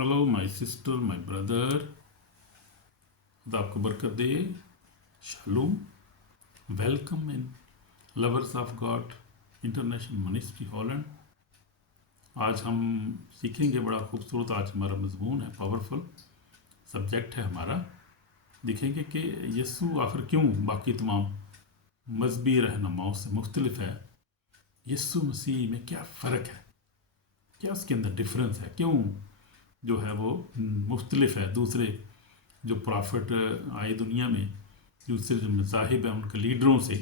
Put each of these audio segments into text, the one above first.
Hello my sister my brother, खुदा आपको बरकत दे। Shalom, welcome in Lovers of God International Ministry Holland. आज हम सीखेंगे, बड़ा खूबसूरत आज हमारा मजमून है, पावरफुल सब्जेक्ट है हमारा। देखेंगे कि यीशु आखिर क्यों बाकी तमाम मजहबी रहनुमाओं से मुख्तलिफ है। यीशु मसीह में क्या फ़र्क है, क्या उसके अंदर डिफरेंस है, क्यों जो है वो मुख्तलिफ है दूसरे जो प्रॉफिट आए दुनिया में, दूसरे जो मज़ाहिब हैं उनके लीडरों से।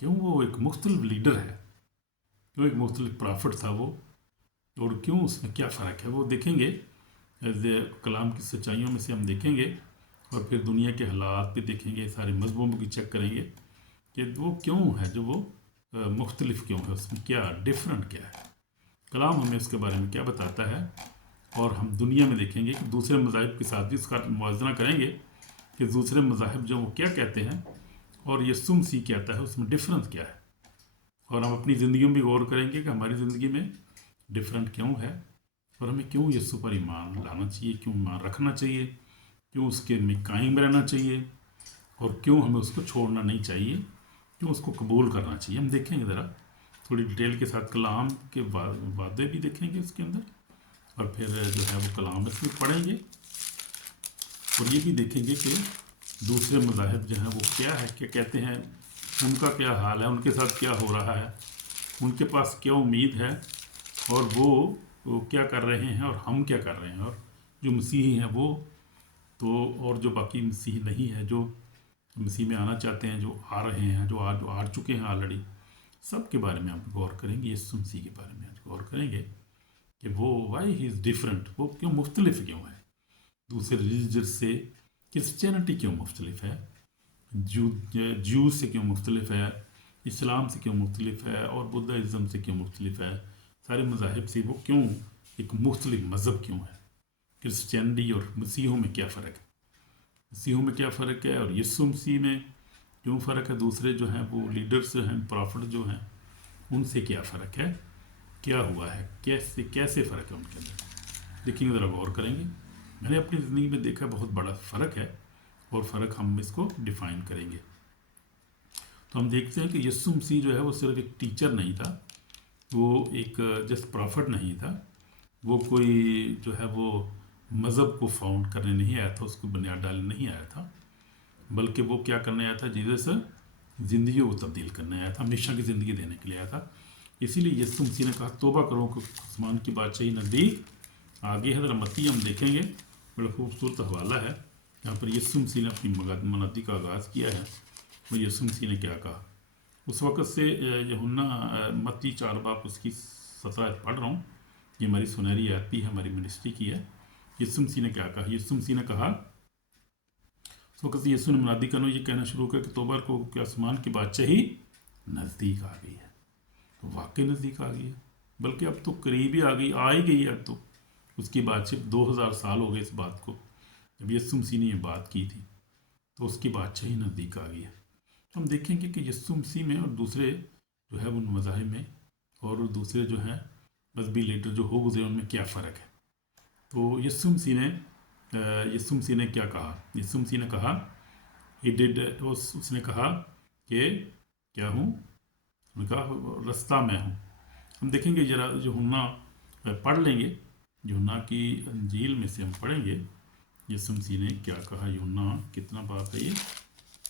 क्यों वो एक मुख्तलिफ लीडर है, क्यों एक मुख्तलिफ प्रॉफिट था वो, और क्यों उसमें क्या फ़र्क है वो देखेंगे। कलाम की सच्चाइयों में से हम देखेंगे, और फिर दुनिया के हालात भी देखेंगे, सारे मजहबों की चेक करेंगे कि वो क्यों है, जो वो मुख्तलिफ क्यों है, उसमें क्या डिफरेंट क्या है। कलाम हमें उसके बारे में क्या बताता है, और हम दुनिया में देखेंगे कि दूसरे मज़ाहिब के साथ भी इसका मुवाजना करेंगे कि दूसरे मज़ाहिब जो वो क्या कहते हैं और यीशु मसीह कहता है, उसमें डिफरेंस क्या है। और हम अपनी ज़िंदगी में भी गौर करेंगे कि हमारी ज़िंदगी में डिफरेंट क्यों है, और हमें क्यों यीशु पर ईमान लाना चाहिए, क्यों ईमान रखना चाहिए, क्यों उसके में कायम रहना चाहिए, और क्यों हमें उसको छोड़ना नहीं चाहिए, क्यों उसको कबूल करना चाहिए। हम देखेंगे ज़रा थोड़ी डिटेल के साथ, कलाम के वादे भी देखेंगे उसके अंदर, और फिर जो है वो कलाम इसमें पढ़ेंगे, और ये भी देखेंगे कि दूसरे मज़ाहिब जो हैं वो क्या है, क्या कहते हैं, उनका क्या हाल है, उनके साथ क्या हो रहा है, उनके पास क्या उम्मीद है, और वो क्या कर रहे हैं और हम क्या कर रहे हैं, और जो मसीही हैं वो तो, और जो बाकी मसीही नहीं है, जो मसीह में आना चाहते हैं, जो आ रहे हैं, जो आ चुके हैं ऑलरेडी, सब के बारे में हम गौर करेंगे। यीशु मसीह के बारे में आज गौर करेंगे कि वो वाई ही इज़ डिफरेंट, वो क्यों मुख्तलिफ क्यों है दूसरे रिलीजन से। क्रिश्चियनिटी क्यों मुख्तलिफ है, जूस से क्यों मुख्तलिफ है, इस्लाम से क्यों मुख्तलिफ है, और बुद्धाइज़म से क्यों मुख्तलिफ है, सारे मज़ाहिब से वो क्यों एक मुख्तलिफ मज़हब क्यों है। क्रिश्चियनिटी और मसीहों में क्या फ़र्क है, मसीहों में क्या फ़र्क है, और यीशु मसीह में क्यों फ़र्क है, दूसरे जो हैं वो लीडर्स जो हैं, प्रॉफिट जो हैं, उनसे क्या फ़र्क है, क्या हुआ है, कैसे कैसे फ़र्क है उनके अंदर, देखेंगे, ज़रा गौर करेंगे। मैंने अपनी ज़िंदगी में देखा बहुत बड़ा फ़र्क है, और फ़र्क हम इसको डिफ़ाइन करेंगे। तो हम देखते हैं कि यीशु मसीह जो है वो सिर्फ एक टीचर नहीं था, वो एक जस्ट प्रॉफिट नहीं था, वो कोई जो है वो मज़हब को फाउंड करने नहीं आया था, उसको बुनियाद डालने नहीं आया था, बल्कि वो क्या करने आया था, जीसस ज़िंदगी को तब्दील करने आया था, हमेशा की ज़िंदगी देने के लिए आया था। इसीलिए यीशु मसीह ने कहा, तौबा करो कि आसमान की बादशाही नज़दीक आगे है। ज़रा मत्ती हम देखेंगे, बड़ा खूबसूरत हवाला है यहाँ पर। यीशु मसीह ने अपनी मनादी का आगाज़ किया है, और यीशु मसीह ने क्या कहा उस वक़्त से। यूहन्ना मत्ती 4 बाब उसकी 17 आयत पढ़ रहा हूँ, ये हमारी सुनहरी आयत भी है, हमारी मिनिस्ट्री की है। यीशु मसीह ने क्या कहा, यीशु मसीह ने कहा, उस वक़्त से यीशु ने मुनादी करना ये कहना शुरू किया कि तौबा को कि आसमान की बादशाही नज़दीक आ गई है। तो वाकई नज़दीक आ गई है, बल्कि अब तो करीब ही आ ही गई है। अब तो उसकी बादशाही 2000 साल हो गए इस बात को, जब यीशु मसीह ने ये बात की थी, तो उसकी बादशाही नज़दीक आ गई है। तो हम देखेंगे कि यीशु मसीह में और दूसरे जो है उन मज़ाहिब में, और दूसरे जो हैं मजहबी लीडर जो हो गुजरे, उनमें क्या फ़र्क है। तो यीशु मसीह ने क्या कहा, यीशु मसीह ने कहा, ही डिड, उसने कहा कि क्या हूँ, उसने कहा रास्ता मैं हूँ। हम देखेंगे जरा यूहन्ना पढ़ लेंगे, यूहन्ना की अंजील में से हम पढ़ेंगे यीशु मसीह ने क्या कहा। यूहन्ना कितना बात है ये,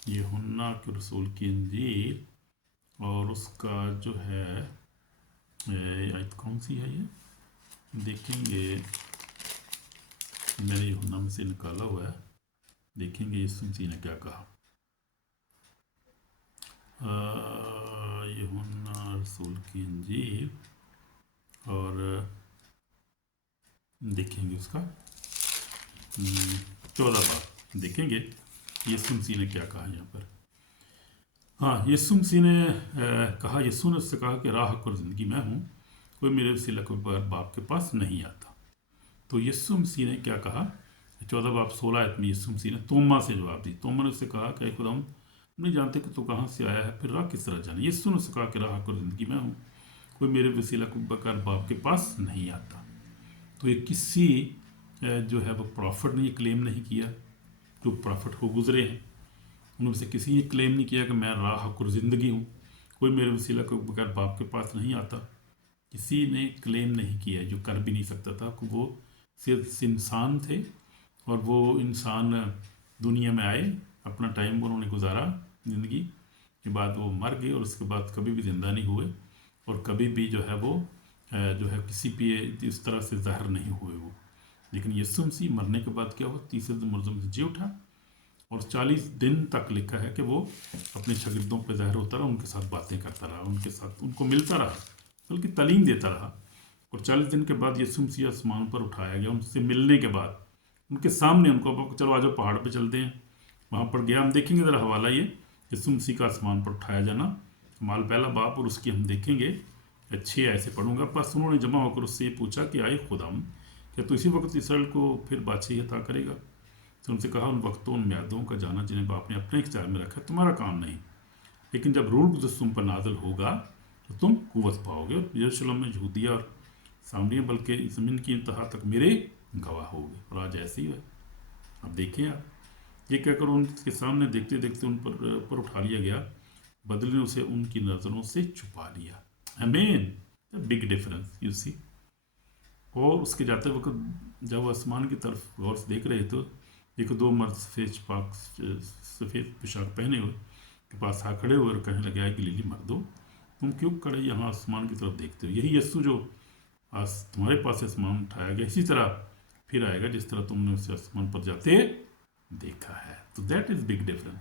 यूहन्ना के रसूल की अंजील, और उसका जो है आयत कौन सी है ये देखेंगे, मैंने यूहन्ना में से निकाला हुआ है, देखेंगे यीशु मसीह ने क्या कहा। यूहन्ना रसूल की अंजील, और देखेंगे उसका 14 बार, देखेंगे यीशु मसीह ने क्या कहा यहाँ पर। हाँ, यीशु मसीह ने कहा, यीशु ने उससे कहा कि राह और ज़िंदगी मैं हूँ, कोई मेरे वसीला के बगैर बाप के पास नहीं आता। तो यीशु मसीह ने क्या कहा, 14 बाब 16 आयत में यीशु मसीह ने तोमा से जवाब दी। तोमा ने उससे कहा कि खुदा हम नहीं जानते कि तू कहाँ से आया है, फिर राह किस तरह जाने। यीशु ने उससे कहा कि राह और ज़िंदगी मैं हूँ, कोई मेरे वसीला के बगैर बाप के पास नहीं आता। तो ये किसी जो है वो प्रॉफिट ने ये क्लेम नहीं किया, जो प्रॉफिट हो गुजरे हैं उनमें से किसी ने क्लेम नहीं किया कि मैं राह और ज़िंदगी हूँ, कोई मेरे वसीला को बगैर बाप के पास नहीं आता। किसी ने क्लेम नहीं किया, जो कर भी नहीं सकता था कि वो सिर्फ इंसान थे और वो इंसान दुनिया में आए, अपना टाइम उन्होंने गुजारा, ज़िंदगी के बाद वो मर गए और उसके बाद कभी भी ज़िंदा नहीं हुए और कभी भी जो है वो जो है किसी पे इस तरह से ज़ाहिर नहीं हुए वो। लेकिन यीशु मसीह मरने के बाद क्या हुआ, तीसरे दिन मुर्दों से जी उठा और 40 दिन तक लिखा है कि वो अपने शागिर्दों पर ज़ाहिर होता रहा, उनके साथ बातें करता रहा, उनके साथ उनको मिलता रहा, बल्कि तालीम देता रहा। और 40 दिन के बाद यीशु मसीह आसमान पर उठाया गया। उनसे मिलने के बाद उनके सामने उनको, अब चलो आज पहाड़ पे चलते हैं, वहाँ पर गया। हम देखेंगे ज़रा हवाला ये यीशु मसीह का आसमान पर उठाया जाना, माल पहला बाप, और उसकी हम देखेंगे। अच्छे ऐसे पढ़ूंगा। बस उन्होंने जमा होकर उससे ये पूछा कि आए खुदाम, क्या तो इसी वक्त इसराइल को फिर बादशाही अता करेगा? तो उनसे कहा, उन वक्तों उन म्यादों का जाना जिन्हें बाप ने अपने इख्तियार में रखा, तुम्हारा काम नहीं, लेकिन जब रूह कुदस तुम पर नाज़िल होगा तो तुम कुव्वत पाओगे और यरूशलेम में यहूदिया और सामरिया बल्कि ज़मीन की इंतहा तक मेरे गवाह होगे। और आज ऐसे ही है। अब देखें आप, ये कहकर उनके सामने देखते देखते उन पर उठा लिया गया, बदले ने उसे उनकी नज़रों से छुपा लिया। आमीन। Big difference you see. और उसके जाते वक्त जब आसमान की तरफ गौर से देख रहे तो एक दो मर्द सफ़ेद पोशाक पहने हुए के पास आ खड़े हुए और कहने लगे, आए गलीली मर्दो, तुम क्यों खड़े यहाँ आसमान की तरफ देखते हो? यही यीशु जो आज तुम्हारे पास आसमान उठाया गया, इसी तरह फिर आएगा जिस तरह तुमने उसे आसमान पर जाते देखा है। तो दैट इज़ बिग डिफरेंस।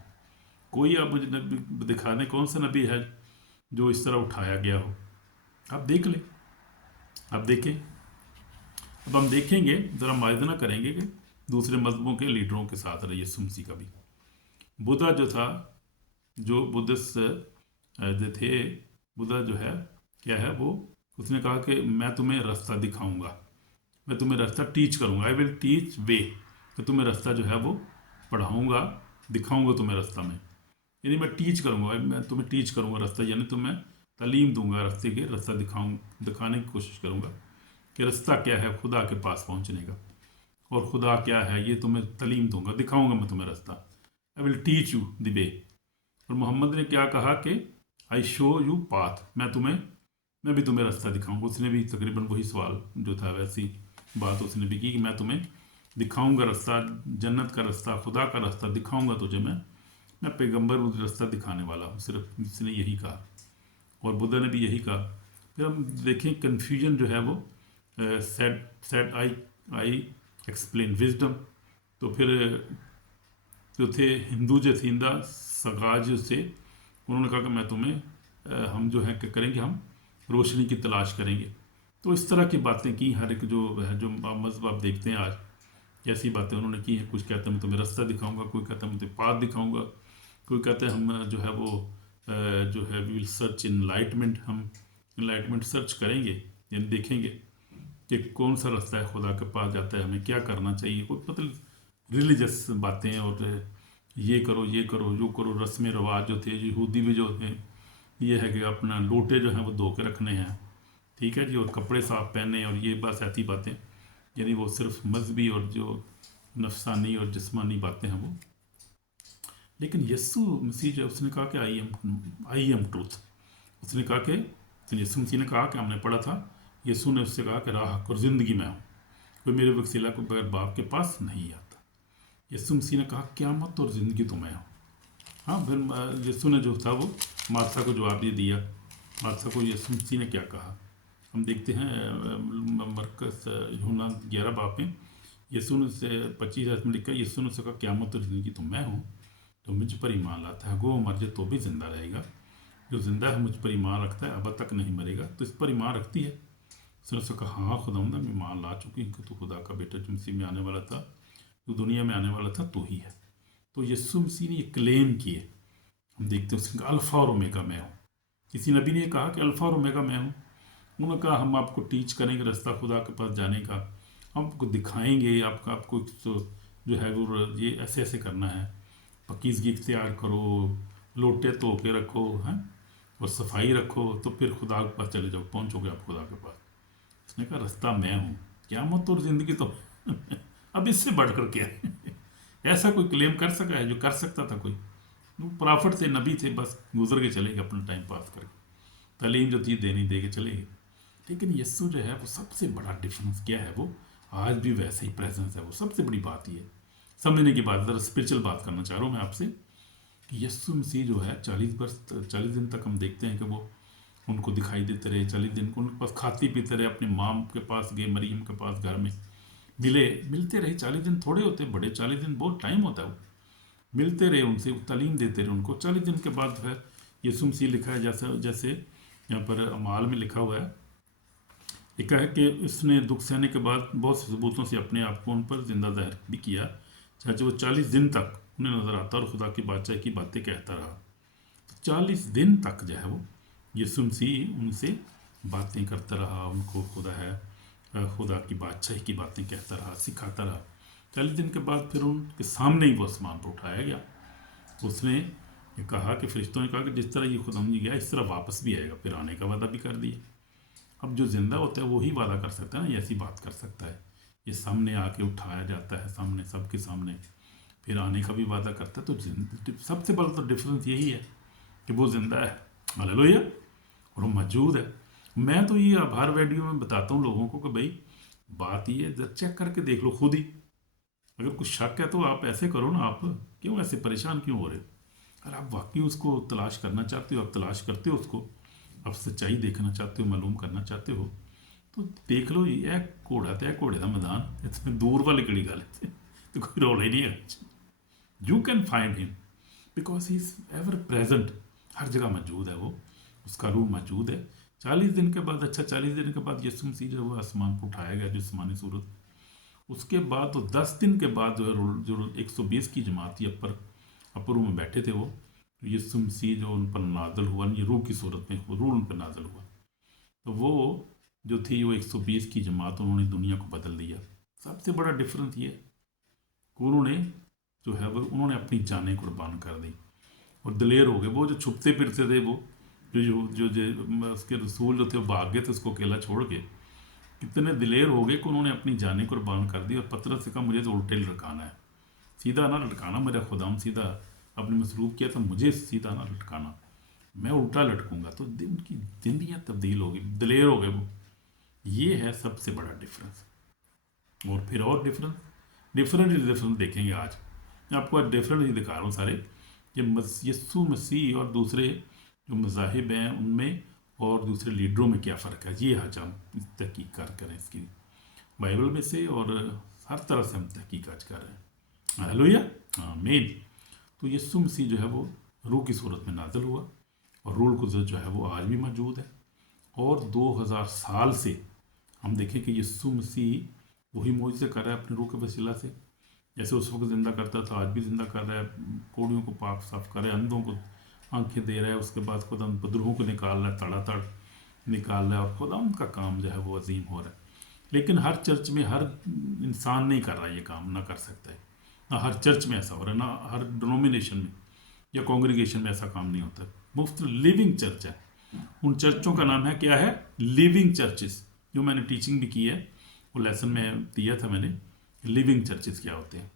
कोई आप मुझे नबी दिखाने, कौन सा नबी है जो इस तरह उठाया गया हो? आप देख लें, आप देखें। अब हम देखेंगे, ज़रा मुआयना करेंगे कि दूसरे मजहबों के लीडरों के साथ रही यीशु मसीह का भी। बुद्धा जो था, जो बुद्धिस्ट जो थे, बुद्धा जो है क्या है वो, उसने कहा कि मैं तुम्हें रास्ता दिखाऊंगा, मैं तुम्हें रास्ता टीच करूंगा, आई विल टीच वे, तो तुम्हें रास्ता जो है वो पढ़ाऊंगा, दिखाऊंगा तुम्हें रास्ता में, यानी मैं टीच करूंगा, मैं तुम्हें टीच करूंगा रास्ता, यानी तुम्हें तालीम दूंगा रास्ते के, रास्ता दिखाने की कोशिश करूंगा कि रास्ता क्या है खुदा के पास पहुंचने का, और खुदा क्या है ये तुम्हें तालीम दूंगा, दिखाऊंगा मैं तुम्हें रास्ता। I will teach you the way. और मोहम्मद ने क्या कहा कि आई शो यू पाथ, मैं भी तुम्हें रास्ता दिखाऊंगा। उसने भी तकरीबन वही सवाल जो था वैसी बात उसने भी की कि मैं तुम्हें दिखाऊंगा रास्ता, जन्नत का रास्ता, खुदा का रास्ता दिखाऊंगा तुझे, मैं पैगंबर मुझे रास्ता दिखाने वाला हूँ। सिर्फ इसने यही कहा और बुद्धा ने भी यही कहा। फिर हम देखें कन्फ्यूजन जो है वो सेड आई एक्सप्लेन विजडम। तो फिर जो थे हिंदू जसींदा सगाज से, उन्होंने कहा कि मैं तुम्हें हम जो है क्या करेंगे, हम रोशनी की तलाश करेंगे। तो इस तरह की बातें की। हर एक जो है, जो मज़हब आप देखते हैं आज, कैसी बातें उन्होंने की हैं। कुछ कहते हैं मैं तुम्हें रास्ता दिखाऊंगा, कोई कहता है मैं तुम्हें पाथ दिखाऊंगा, कोई कहते हैं हम जो है वो जो है वी विल सर्च इनलाइटमेंट, हम इनलाइटमेंट सर्च करेंगे, यानी देखेंगे कि कौन सा रास्ता है खुदा के पास जाता है, हमें क्या करना चाहिए। कोई मतलब रिलीजियस बातें और ये करो ये करो जो करो, रस्म रवाज जो थे यहूदी भी जो थे, ये है कि अपना लोटे जो हैं वो धो के रखने हैं, ठीक है जी, और कपड़े साफ पहने, और ये बस ऐसी बातें, यानी वो सिर्फ मजहबी और जो नफसानी और जिस्मानी बातें हैं वो। लेकिन यीशु मसीह जो उसने कहा कि आई एम ट्रूथ। उसने कहा कि यीशु मसीह ने कहा कि हमने पढ़ा था, यीशु ने उससे कहा कि राह और ज़िंदगी में हूँ, कोई मेरे वसीला को बगैर बाप के पास नहीं आता। यीशु मसीह ने कहा क़यामत और ज़िंदगी तो मैं हूँ। हाँ, फिर यीशु ने जो था वो मार्था को जवाब ये दिया। मार्था को यीशु मसीह ने क्या कहा, हम देखते हैं मरकस यूहन्ना 11 बाब में, यीशु ने से 25 में लिखा, यीशु ने कहा क़यामत और ज़िंदगी तो मैं हूँ, तो मुझ पर ईमान लाता है गो मर जाए तो भी जिंदा रहेगा, जो जिंदा है मुझ पर ईमान रखता है अब तक नहीं मरेगा। तो इस पर ईमान रखती है? उसने कहा हाँ खुदावंद, मैं ईमान ला चुकी हूँ कि तू खुदा का बेटा जो मसीह में आने वाला था, जो दुनिया में आने वाला था, तो ही है। तो यीशु मसीह ने ये क्लेम किए, हम देखते हैं उसने अल्फ़ा और ओमेगा मैं हूँ। किसी नबी ने कहा कि अल्फ़ा और ओमेगा मैं हूँ। उन्होंने कहा हम आपको टीच करेंगे रास्ता खुदा के पास जाने का, हम आपको दिखाएंगे, आपको जो है वो ये ऐसे ऐसे करना है, पकीज़गी इख्तियार करो, लोटे धो के रखो हैं और सफाई रखो, तो फिर खुदा के पास चले जाओ, पहुँचोगे आप खुदा के पास। उसने कहा रास्ता मैं हूँ, क़यामत और ज़िंदगी तो अब इससे बढ़कर क्या है? ऐसा कोई क्लेम कर सका है? जो कर सकता था कोई? वो प्रॉफिट थे, नबी थे, बस गुजर के चले गए अपना टाइम पास करके, तालीम जो थी देनी दे के चले गए। लेकिन यस्सु जो है वो सबसे बड़ा डिफरेंस क्या है, वो आज भी वैसे ही प्रेजेंस है। वो सबसे बड़ी बात ये है, समझने की बात, ज़रा स्पिरिचुअल बात करना चाह रहा हूँ मैं आपसे, कि यस्सु मसीह जो है 40 दिन तक हम देखते हैं कि वो उनको दिखाई देते रहे। 40 दिन उनके पास खाते पीते रहे, अपनी माम के पास गए, मरियम के पास घर में मिलते रहे। 40 दिन थोड़े होते बड़े, 40 दिन बहुत टाइम होता है। वो मिलते रहे उनसे, तालीम देते रहे उनको। 40 दिन के बाद फिर यीशु मसीह लिखा है, जैसे जैसे यहाँ पर अमाल में लिखा हुआ है, लिखा है कि इसने दुख सहने के बाद बहुत से सबूतों से अपने आप को उन पर जिंदा ज़ाहिर भी किया, चाहे वो 40 दिन तक उन्हें नजर आता और खुदा की बादशाही की बातें कहता रहा। 40 दिन तक जो है वो यीशु मसीह उनसे बातें करता रहा, उनको खुदा की बादशाही की बातें कहता रहा, सिखाता रहा। 40 दिन के बाद फिर उनके सामने ही वो आसमान पर उठाया गया। उसने ये कहा कि फरिश्तों ने कहा कि जिस तरह ये खुदा नहीं गया, इस तरह वापस भी आएगा। फिर आने का वादा भी कर दिया। अब जो जिंदा होता है वही वादा कर सकता है ना, ऐसी बात कर सकता है। ये सामने आके उठाया जाता है, सामने सबके सामने, फिर आने का भी वादा करता है। तो सबसे बड़ा तो डिफरेंस यही है कि वो जिंदा है, हालेलुया, और वो मौजूद है। मैं तो ये हर वीडियो में बताता हूँ लोगों को कि भाई बात ये है, चेक करके देख लो खुद ही। अगर कुछ शक है तो आप ऐसे करो ना, आप क्यों ऐसे परेशान क्यों हो रहे हो? अगर आप वाकई उसको तलाश करना चाहते हो, आप तलाश करते हो उसको, आप सच्चाई देखना चाहते हो, मालूम करना चाहते हो, तो देख लो। ये घोड़ा तो घोड़े का मैदान, इसमें दूर वाली कड़ी गल है तो कोई रौला ही नहीं है। You can find him because he is ever present, हर जगह मौजूद है वो, उसका रूह मौजूद है। 40 दिन के बाद, अच्छा 40 दिन के बाद यीशु मसीह जो है आसमान को उठाया गया, जो आसमानी सूरत। उसके बाद तो 10 दिन के बाद जो है जो 120 की जमात थी अपर रूम में बैठे थे, वो यीशु मसीह जो उन पर नाजल हुआ, ये रूह की सूरत में रूह उन पर नाजल हुआ। तो वो जो थी वो 120 की जमात, उन्होंने दुनिया को बदल दिया। सबसे बड़ा डिफरेंस ये कि उन्होंने जो है वो उन्होंने अपनी जानें कुर्बान कर दी और दलेर हो गए। वो जो छुपते फिरते थे, वो जो उसके रसूल जो थे वो भाग गए थे उसको अकेला छोड़ के, कितने दिलेर हो गए कि उन्होंने अपनी जानें कुर्बान कर दी। और पतरस से कहा मुझे तो उल्टे लटकाना है, सीधा ना लटकाना, मेरा खुदाम सीधा आपने मसरूफ़ किया था, मुझे सीधा ना लटकाना, मैं उल्टा लटकूंगा। तो उनकी जिंदगियाँ तब्दील हो गई, दिलेर हो गए वो। ये है सबसे बड़ा डिफरेंस। और फिर और डिफरेंट देखेंगे आज। मैं आपको आज डिफरेंट ही दिखा रहा हूँ सारे, कि यीशु मसीह और दूसरे जो मज़ाहिब हैं उनमें और दूसरे लीडरों में क्या फ़र्क है। ये आज हम तहकीक़ात करें इसकी, बाइबल में से और हर तरह से हम तहकीक़ात कर रहे हैं। हालेलुया, आमीन। तो यीशु मसीह जो है वो रूह की सूरत में नाज़िल हुआ और रूह कुदरत जो है वो आज भी मौजूद है। और 2000 साल से हम देखें कि यीशु मसीह वही मौजूद कर रहा है अपने रूह के वसीला से। जैसे उस वक्त ज़िंदा करता था, आज भी ज़िंदा कर रहा है, कोड़ियों को पाक साफ कर रहा है, अंधों को आंखें दे रहा है, उसके बाद खुदा बदरूहों को निकाल रहा है, तड़ातड़ निकाल रहा है, और खुदा उनका काम जो है वो अजीम हो रहा है। लेकिन हर चर्च में हर इंसान नहीं कर रहा ये काम, ना कर सकता है। ना हर चर्च में ऐसा हो रहा है, ना हर डिनोमिनेशन में या कांग्रीगेशन में ऐसा काम नहीं होता। मुफ्त लिविंग चर्च है। उन चर्चों का नाम है क्या है? Living churches. जो मैंने टीचिंग भी की है, वो लेसन में दिया था मैंने। लिविंग चर्चेस क्या होते हैं?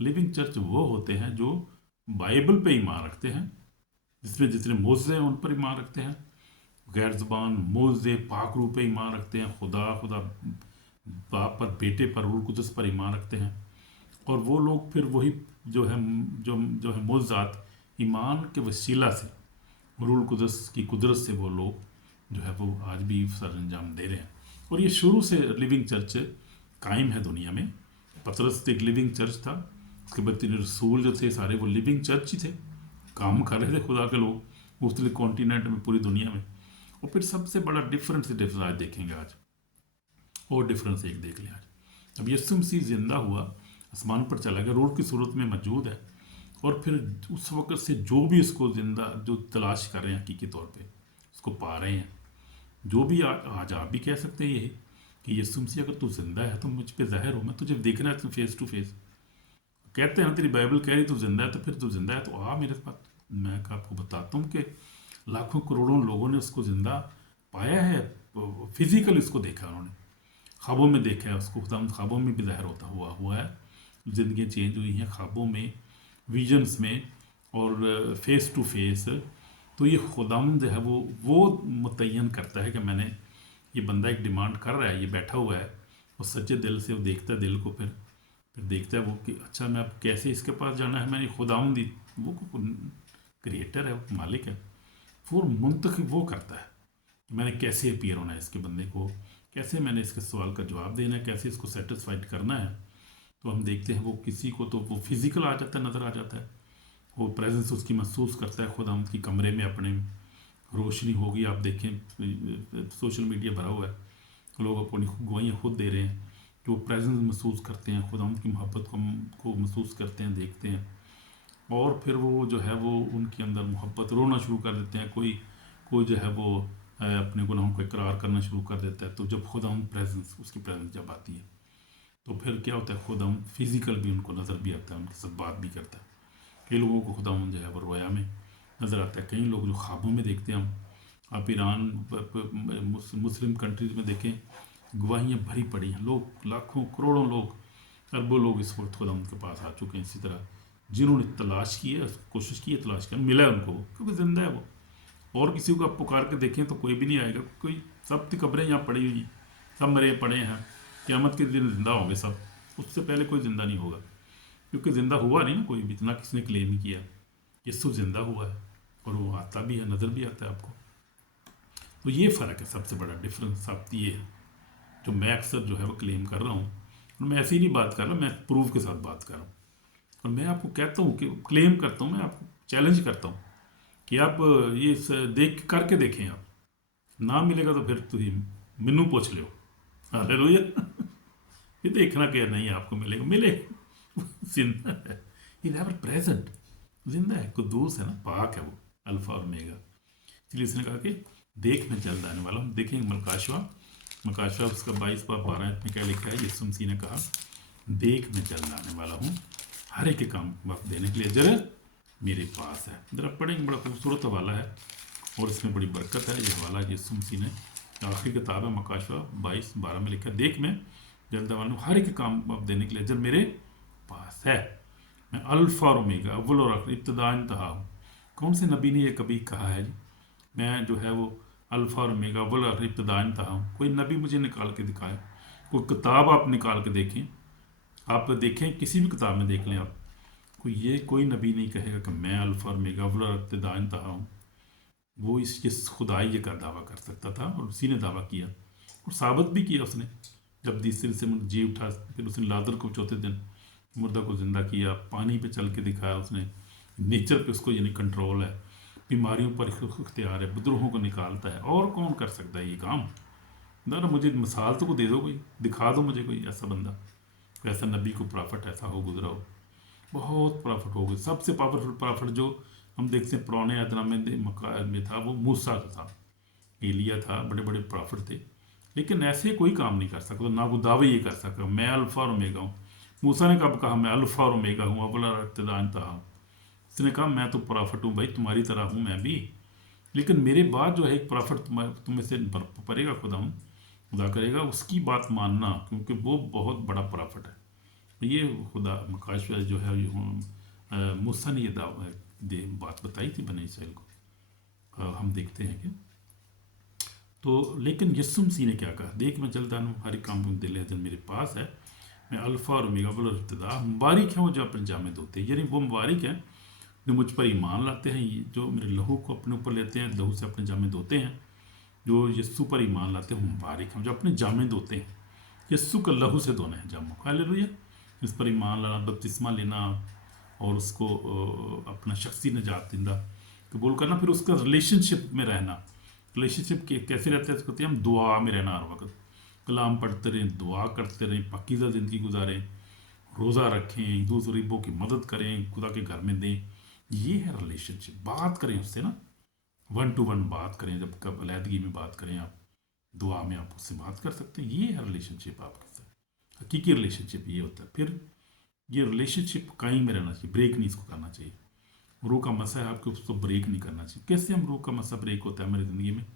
लिविंग चर्च वो होते हैं जो बाइबल पे ईमान रखते हैं, जिसमें जितने मोज़े हैं उन पर ईमान रखते हैं, गैर ज़बान मोज़े पाक रूह पे ईमान रखते हैं, खुदा बाप पर, बेटे पर, रूह कुदस पर ईमान रखते हैं। और वो लोग फिर वही जो है मोज़ात, ईमान के वसीला से, रूह कुदस की कुदरत से वो लोग जो है वो आज भी सर अंजाम दे रहे हैं। और ये शुरू से लिविंग चर्च कायम है दुनिया में। पतरस एक लिविंग चर्च था, उसके बाद तीन रसूल जो थे सारे वो लिविंग चर्च ही थे, काम कर रहे थे खुदा के लोग उस कॉन्टिनेंट में, पूरी दुनिया में। और फिर सबसे बड़ा डिफरेंस आज देखेंगे आज, और डिफरेंस एक देख लें आज। अब यीशु मसीह जिंदा हुआ, आसमान पर चला गया, रूह की सूरत में मौजूद है। और फिर उस वक़्त से जो भी इसको जिंदा जो तलाश कर रहे हैं हकीकी तौर पे उसको पा रहे हैं। जो भी आज आप भी कह सकते हैं ये कि यीशु मसीह अगर तू जिंदा है तो मुझ पे ज़ाहिर हो, मैं तुझे देखना है, तुम फेस टू फेस। कहते हैं ना तेरी बाइबल कह रही तू जिंदा है, तो फिर तू जिंदा है तो आ मेरे पास। मैं आपको बताता हूँ कि लाखों करोड़ों लोगों ने उसको ज़िंदा पाया है, फिजिकल इसको देखा उन्होंने। ख्वाबों में देखा है उसको, खुदावंद ख्वाबों में भी ज़ाहिर होता हुआ है, ज़िंदगी चेंज हुई हैं ख्वाबों में, विजन्स में और फेस टू फेस। तो ये खुदावंद जो है वो मुतय्यन करता है कि मैंने, ये बंदा एक डिमांड कर रहा है, ये बैठा हुआ है, वो सच्चे दिल से वो देखता है दिल को, फिर देखता है वो कि अच्छा मैं अब कैसे इसके पास जाना है, मैंने खुदावंद ही, वो क्रिएटर है, वो मालिक है, वो मुंतखब वो करता है मैंने कैसे अपीयर होना है इसके बंदे को, कैसे मैंने इसके सवाल का जवाब देना है, कैसे इसको सेटिस्फाइड करना है। तो हम देखते हैं वो किसी को तो वो फिजिकल आ जाता है, नज़र आ जाता है, वो प्रेजेंस उसकी महसूस करता है खुदा की कमरे में अपने, रोशनी होगी, आप देखें सोशल मीडिया भरा हुआ है, लोग अपनी गवाहियाँ खुद दे रहे हैं कि वो प्रेजेंस महसूस करते हैं, खुदा की मोहब्बत को महसूस करते हैं, देखते हैं, और फिर वो जो है वो उनके अंदर मोहब्बत, रोना शुरू कर देते हैं, कोई कोई जो है वो अपने गुनाहों को इकरार करना शुरू कर देता है। तो जब खुदा प्रेजेंस, उसकी प्रेजेंस जब आती है तो फिर क्या होता है, खुदा फिजिकल भी उनको नज़र भी आता है, उनके साथ बात भी करता है। कई लोगों को खुदा जो है वो रोया में नज़र आता है, कई लोग जो ख्वाबों में देखते हैं हम, आप ईरान मुस्लिम कंट्रीज में देखें, गवाहियाँ भरी पड़ी हैं, लोग लाखों करोड़ों लोग, अरबों लोग इस वक्त खुदा के पास आ चुके हैं। इसी तरह जिन्होंने तलाश की है, कोशिश की है, तलाश किया, मिला है उनको, क्योंकि ज़िंदा है वो। और किसी को आप पुकार के देखें तो कोई भी नहीं आएगा, कोई, सब की कब्रें यहाँ पड़ी हुई, सब मरे पड़े हैं, क़यामत के दिन ज़िंदा होंगे सब, उससे पहले कोई ज़िंदा नहीं होगा, क्योंकि ज़िंदा हुआ नहीं ना कोई भी, इतना किसने क्लेम ही किया। यीशु ज़िंदा हुआ है और वो आता भी है, नज़र भी आता है आपको। तो ये फ़र्क है, सबसे बड़ा डिफरेंस आप ये है जो मैं अक्सर जो है वो क्लेम कर रहा हूँ, और मैं ऐसे ही नहीं बात कर रहा, मैं प्रूफ के साथ बात कर रहा हूँ। और मैं आपको कहता हूँ कि क्लेम करता हूँ, मैं आपको चैलेंज करता हूँ कि आप ये देख करके देखें, आप ना मिलेगा तो फिर तुम मैनू पूछ लो, हालेलुया। ये देखना कि नहीं आपको मिलेगा, मिलेगा, जिंदा है, ये नेवर प्रेजेंट, जिंदा है, कुदूस है ना, पाक है वो, अल्फा और ओमेगा। इसलिए इसने कहा कि देख मैं जल्द आने वाला हूँ। देखेंगे मकाशवा उसका 22-12 में क्या लिखा है, यीशु मसीह ने कहा देख मैं जल्द आने वाला हूँ, हर एक काम वक्त देने के लिए जरा मेरे पास है। जरा पढ़ेंगे, बड़ा खूबसूरत हवाला है और इसमें बड़ी बरकत है। ये हवाला यीशु मसीह ने, आखिरी किताब है मकाशवा 22-12 में लिखा है, देख मैं जल्द आने वाला हूँ, हर एक काम वक्त देने के लिए जब मेरे पास है। मैं अल्फा और ओमेगा, अव्वल और आखिर, इब्तिदा इंतहा हूँ। कौन से नबी ने ये कभी कहा है जी, मैं जो है वो अल्फा और ओमेगा, अव्वल और आखिर, इब्तिदा इंतहा हूँ? कोई नबी मुझे निकाल के दिखाए, कोई किताब आप निकाल के देखें, आप देखें किसी भी किताब में देख लें आप, कोई नबी नहीं कहेगा कि मैं अल्फा और ओमेगा, अव्वल और इब्तिदा इंतहा हूँ। वो इसके खुदाई का दावा कर सकता था और उसी ने दावा किया और साबित भी किया उसने, जब तीसरे से जी उठा, फिर उसने लादर को चौथे दिन मुर्दा को ज़िंदा किया, पानी पे चल के दिखाया उसने, नेचर पे उसको यानी कंट्रोल है, बीमारियों पर इख्तियार है, बुजुर्गों को निकालता है। और कौन कर सकता है ये काम? ना मुझे मिसाल तो को दे दो, कोई दिखा दो मुझे, कोई ऐसा बंदा, ऐसा नबी को प्रॉफिट ऐसा हो गुजरा हो। बहुत प्रॉफिट हो गए, सबसे पावरफुल प्रॉफिट जो हम देखते हैं पुराने अदनामे में था, वो मूसा का था, एलिया था, बड़े बड़े प्रॉफिट थे, लेकिन ऐसे कोई काम नहीं कर सकता, ना वो दावे ये कर सका मैं अल्फा और ओमेगा हूँ। मूसा ने कब कहा मैं अल्फा और ओमेगा हूँ, अव्वल और इब्तिदा इंतहा हूँ? उसने कहा मैं तो प्रॉफिट हूँ भाई, तुम्हारी तरह हूँ मैं भी, लेकिन मेरे बाद जो है एक प्रॉफिट तुम्हें से पड़ेगा, खुदा करेगा, उसकी बात मानना, क्योंकि वो बहुत बड़ा प्रॉफिट है। ये खुदा मकाश जो है मूसा ने ये बात बताई थी बनी इसराइल को, हम देखते हैं कि तो, लेकिन यीशु मसीह ने क्या कहा, देख मैं जल्द आना हूँ, हर एक काम दिल है मेरे पास है, मैं अल्फा और ओमेगा, अव्वल और इब्तिदा। मुबारक है वो जो अपने जामे धोते हैं, यानी वो मुबारक है जो मुझ पर ईमान लाते हैं, जो मेरे लहू को अपने ऊपर लेते हैं, लहू से अपने जामे धोते हैं, जो यीशु पर ईमान लाते हैं, मुबारक हैं जो अपने जामे धोते हैं, यीशु का लहू से धोने हैं जामों, हालेलुया। इस पर ईमान लाना, बपतिस्मा लेना और उसको अपना शख्सी निजात जिंदा कबूल करना, फिर उसका रिलेशनशिप में रहना। रिलेशनशिप कैसे रहते हैं, कहते हैं हम दुआ में रहना, हर वक्त कलाम पढ़ते रहें, दुआ करते रहें, पाकीज़ा ज़िंदगी गुजारें, रोज़ा रखें, एक दूसरे गरीबों की मदद करें, खुदा के घर में दें। ये है रिलेशनशिप। बात करें उससे ना, 1 to 1 बात करें, जब कब अलहदगी में बात करें, आप दुआ में आप उससे बात कर सकते हैं। ये है रिलेशनशिप आपके साथ, हकीकी रिलेशनशिप ये होता है। फिर ये रिलेशनशिप कायम में रहना चाहिए, ब्रेक नहीं इसको करना चाहिए। रूह का मसा है आपके, उसको ब्रेक नहीं करना चाहिए। कैसे हम रूह का मसा ब्रेक होता है हमारी ज़िंदगी में?